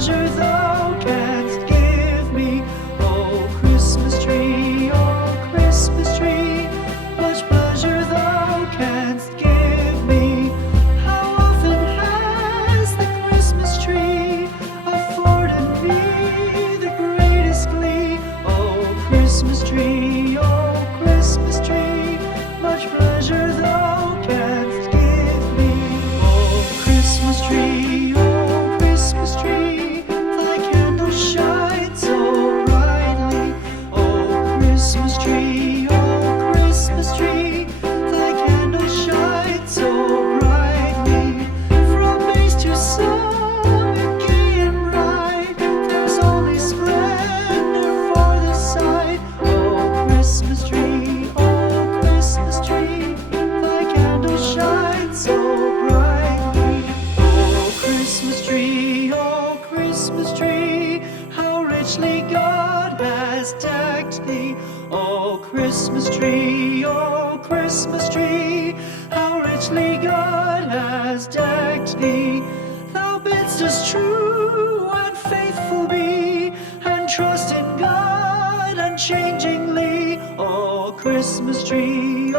pleasure thou canst give me. Oh Christmas tree, much pleasure thou canst give me. How often has the Christmas tree afforded me the greatest glee? Oh Christmas tree, much pleasure thou canst give me. Oh Christmas tree, thy candle shines so brightly. Oh Christmas tree, thy candle shines so brightly. From base to summit, gay and bright, there's only splendor for the sight. Oh Christmas tree, thy candle shines so brightly. Oh Christmas tree, how richly God has decked thee. Oh Christmas tree, how richly God has decked thee. Thou bidst us true and faithful be, and trust in God unchangingly. Oh Christmas tree,